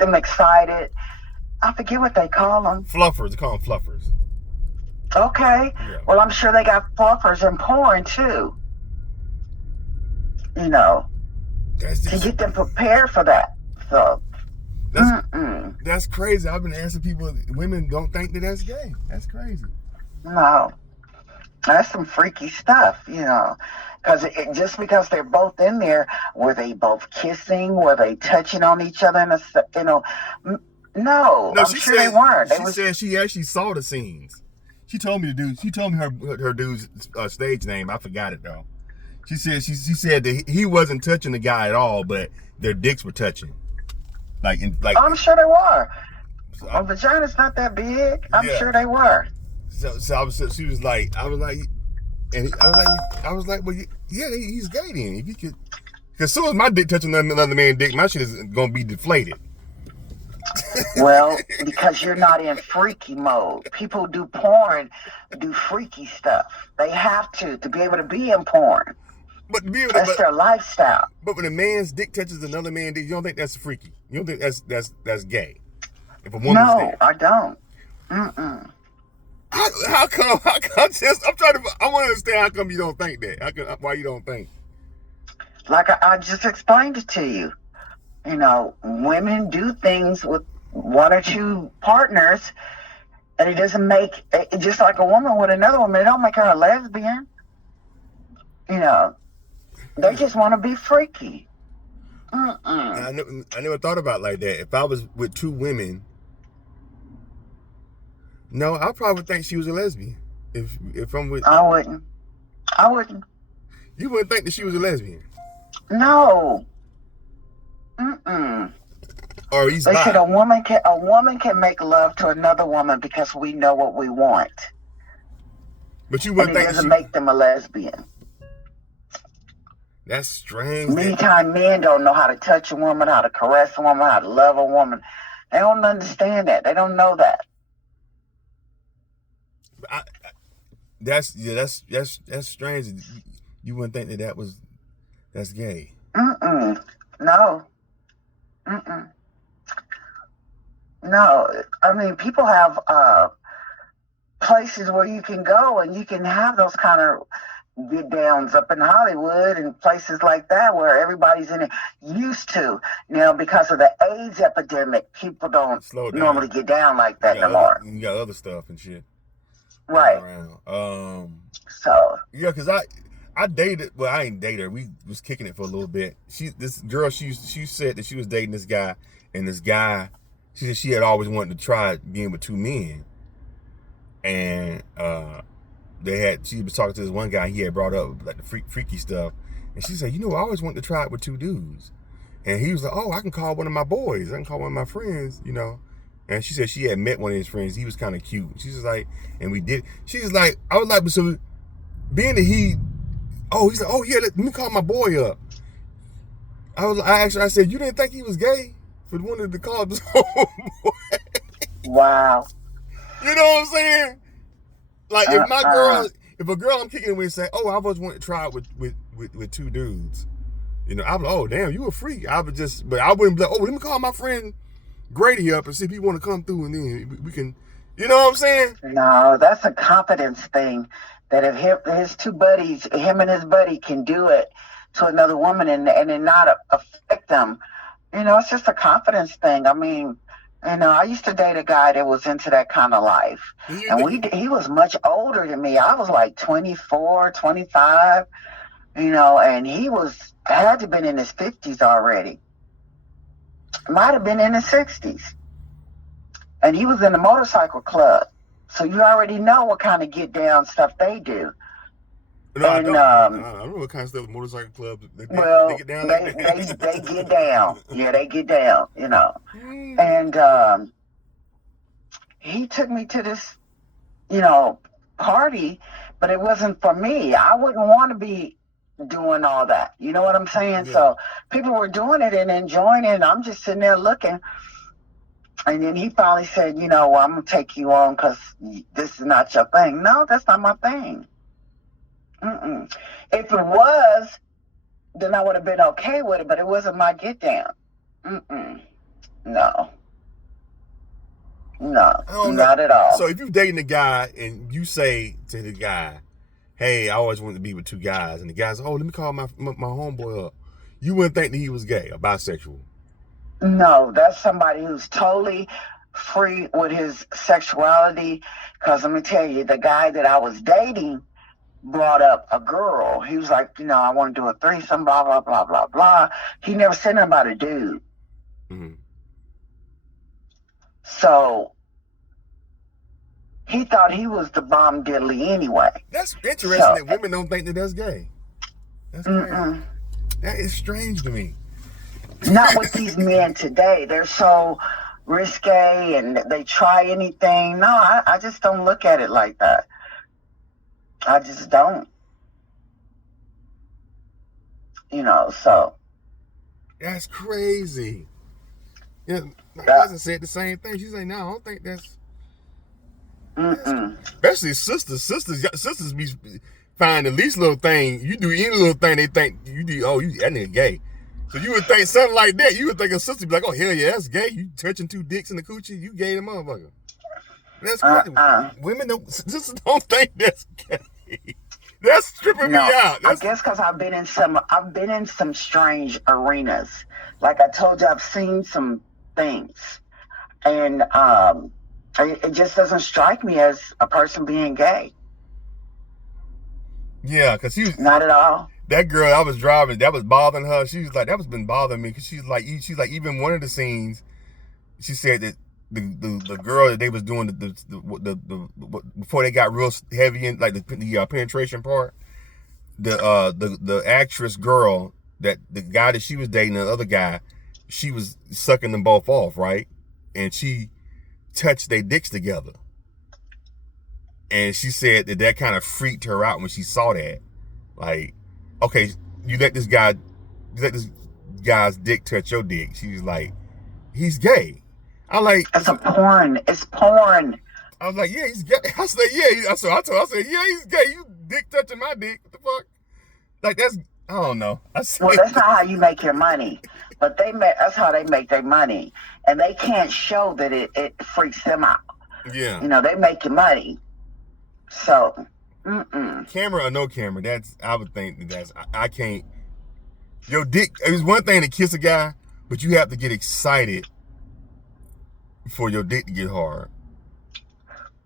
them excited. I forget what they call them. Fluffers. They call them fluffers. Okay. Yeah. Well, I'm sure they got fluffers and porn too. You know, That's to just get them prepared for that. So, that's that's crazy. I've been asking people. Women don't think that that's gay. That's crazy. no, that's some freaky stuff. Because just because they're both in there, were they both kissing? Were they touching on each other? No, No, I'm sure they weren't. They she was said she actually saw the scenes. She told me She told me her dude's stage name. I forgot it though. She said that he wasn't touching the guy at all, but their dicks were touching. I'm sure they were. So A vagina's not that big. I'm yeah. sure they were. She was like, I was like, well, yeah, he's gay then. If you could, because as soon as my dick touching another man's dick, my shit is gonna be deflated. Well, because you're not in freaky mode. People do porn, do freaky stuff. They have to be able to be in porn. But to be able That's their lifestyle. But when a man's dick touches another man's dick, you don't think that's freaky? You don't think that's gay? If a woman's No, I don't. Mm-mm. How come? I want to understand how come you don't think that. Why you don't think? Like I just explained it to you. Women do things with one or two partners, and it doesn't make it just like a woman with another woman. It don't make her a lesbian. They just want to be freaky. I never thought about it like that. If I was with two women, no, I probably think she was a lesbian. If I'm with, I wouldn't. You wouldn't think that she was a lesbian. No. Mm-mm. Or he's They said a woman can make love to another woman because we know what we want. But you wouldn't think it doesn't make them a lesbian. That's strange. Many times men don't know how to touch a woman, how to caress a woman, how to love a woman. They don't understand that. They don't know that. That's strange. You wouldn't think that's gay. No. No. I mean, people have places where you can go and you can have those kind of get downs up in Hollywood and places like that where everybody's in it used to. Now, because of the AIDS epidemic, people don't normally get down like that anymore. You got other stuff and shit. Right. So. Yeah, because I dated. Well, I ain't dated her. We was kicking it for a little bit. This girl, she said that she was dating this guy, and this guy, she said she had always wanted to try being with two men, and she was talking to this one guy. He had brought up like the freaky stuff, and she said, I always wanted to try it with two dudes, and he was like, oh, I can call one of my boys. I can call one of my friends, And she said she had met one of his friends. He was kind of cute. She was like, and we did. She was like, I was like, but so being that he's like, oh yeah, let me call my boy up. I said, you didn't think he was gay for wanting to call his homeboy? Wow. You know what I'm saying? Like if a girl I'm kicking with say, oh, I always wanted to try it with two dudes. I'm like, oh damn, you a freak. I wouldn't be like, oh, let me call my friend Grady up and see if he want to come through, and then we can, you know what I'm saying? No, that's a confidence thing. That if his two buddies, him and his buddy, can do it to another woman and it not affect them, it's just a confidence thing. I mean, I used to date a guy that was into that kind of life, and he was much older than me. I was like 24, 25, and he had to have been in his 50s already. Might have been in his 60s. And he was in the motorcycle club. So you already know what kind of get down stuff they do. No, I don't know what kind of stuff motorcycle clubs they get down. They get down. Yeah, they get down, And he took me to this, party, but it wasn't for me. I wouldn't want to be doing all that. You know what I'm saying? Yeah. So people were doing it and enjoying it, and I'm just sitting there looking. And then he finally said, well, I'm going to take you on because this is not your thing. No, that's not my thing. If it was, then I would have been okay with it, but it wasn't my get down. No, no, I don't know. not at all. So if you're dating a guy and you say to the guy, "Hey, I always wanted to be with two guys," and the guy's, "Oh, let me call my homeboy up," you wouldn't think that he was gay or bisexual. No, that's somebody who's totally free with his sexuality. Because let me tell you, the guy that I was dating brought up a girl. He was like, I want to do a threesome, blah, blah, blah, blah, blah. He never said nothing about a dude. Mm-hmm. So he thought he was the bomb diddly anyway. That's interesting that women don't think that that's gay. That's crazy. That is strange to me. Not with these men today. They're so risque and they try anything. No, I just don't look at it like that. I just don't. So. That's crazy. Yeah, my cousin said the same thing. She's like, "No, I don't think that's." Especially sisters be find the least little thing. You do any little thing, they think you do. Oh, that nigga gay. So you would think something like that. You would think a sister be like, "Oh hell yeah, that's gay. You touching two dicks in the coochie, you gay the motherfucker." That's crazy. Sisters don't think that's gay. That's stripping me out. I guess because I've been in some strange arenas. Like I told you, I've seen some things, and it just doesn't strike me as a person being gay. Yeah, because he was not at all. That girl I was driving, that was bothering her. She was like, that was been bothering me because she's like, even one of the scenes, she said that the girl that they was doing the before they got real heavy in like the penetration part, the actress girl that the guy that she was dating, the other guy, she was sucking them both off, right? And she touched their dicks together. And she said that kind of freaked her out when she saw that. Like, okay, you let this guy's dick touch your dick. She was like, he's gay. I'm like, it's porn. It's porn. I was like, yeah, he's gay. I said, yeah. I said, yeah, he's gay. You dick touching my dick. What the fuck? Like, that's, I don't know. Well, that's not how you make your money. But that's how they make their money. And they can't show that it freaks them out. Yeah. They make your money. So, camera or no camera, I would think that's, I can't, your dick, it's one thing to kiss a guy, but you have to get excited for your dick to get hard.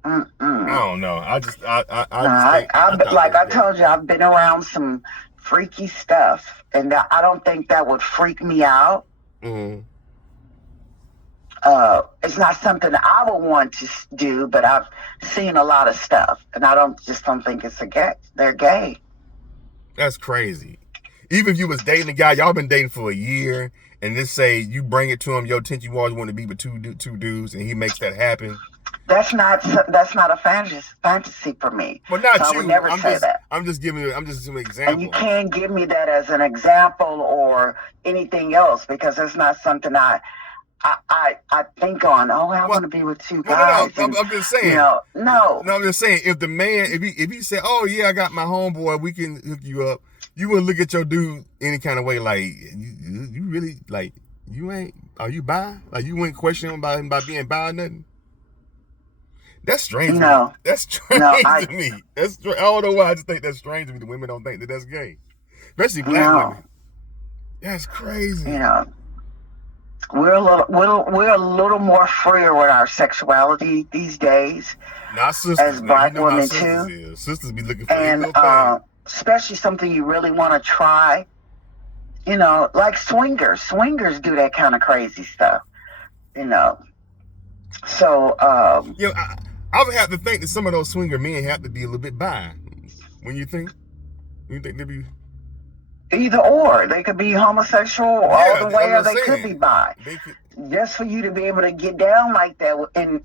I don't know. I told you, I've been around some freaky stuff, and I don't think that would freak me out. Mm-hmm. It's not something I would want to do, but I've seen a lot of stuff, and I don't think they're gay. That's crazy. Even if you was dating a guy, y'all been dating for a year, and let's say you bring it to him, your attention, you always want to be with two dudes, and he makes that happen. That's not a fantasy for me. Well, not so you. I would never say that. I'm just giving an example. And you can't give me that as an example or anything else because it's not something I think on. Oh, I want to be with two guys. No, I'm just saying. No, I'm just saying. If the man, if he said, "Oh yeah, I got my homeboy, we can hook you up," you wouldn't look at your dude any kind of way. Like you really like you ain't. Are you bi? Like you wouldn't question him about being bi or nothing. That's strange. No, that's strange to me. I don't know why. I just think that's strange to me. The women don't think that that's gay, especially black women. That's crazy. We're a little more freer with our sexuality these days. Not sisters, as black women too. Sisters be looking for any little thing. Especially something you really want to try. Like swingers. Swingers do that kind of crazy stuff. So I would have to think that some of those swinger men have to be a little bit bi. When you think they be either or, they could be homosexual all the way, or they could be bi. Just for you to be able to get down like that in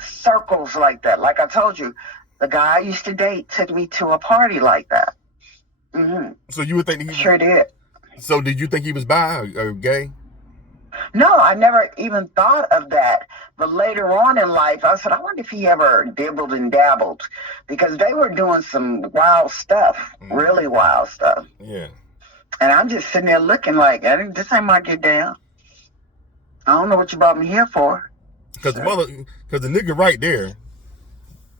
circles like that. Like I told you, the guy I used to date took me to a party like that. Mm-hmm. So you would think he sure did. So did you think he was bi or gay? No, I never even thought of that. But later on in life, I said, I wonder if he ever dibbled and dabbled, because they were doing some wild stuff, really wild stuff. Yeah. And I'm just sitting there looking like, this ain't my get down. I don't know what you brought me here for. Because the nigga right there.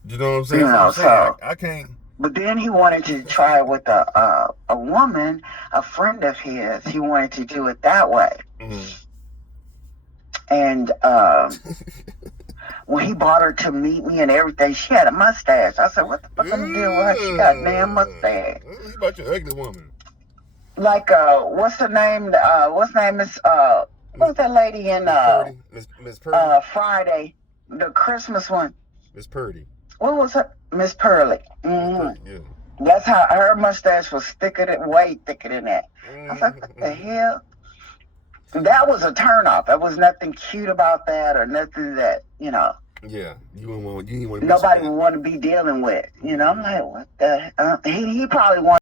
You know what I'm saying? You know, so I can't. But then he wanted to try it with a woman, a friend of his. He wanted to do it that way. And when he brought her to meet me and everything, she had a mustache. I said, what the fuck I'm deal with her? She got a damn mustache. What about your ugly woman? Like, what's her name? What's her name is, what's that lady in Miss Purdy? Friday, the Christmas one? Miss Purdy. What was her? Miss Pearly. Mm-hmm. Yeah. That's how her mustache was way thicker than that. I was like, what the hell? That was a turnoff. There was nothing cute about that or nothing that, you know. Yeah. You didn't want nobody would want to be dealing with. You know, I'm like, what the? He probably wanted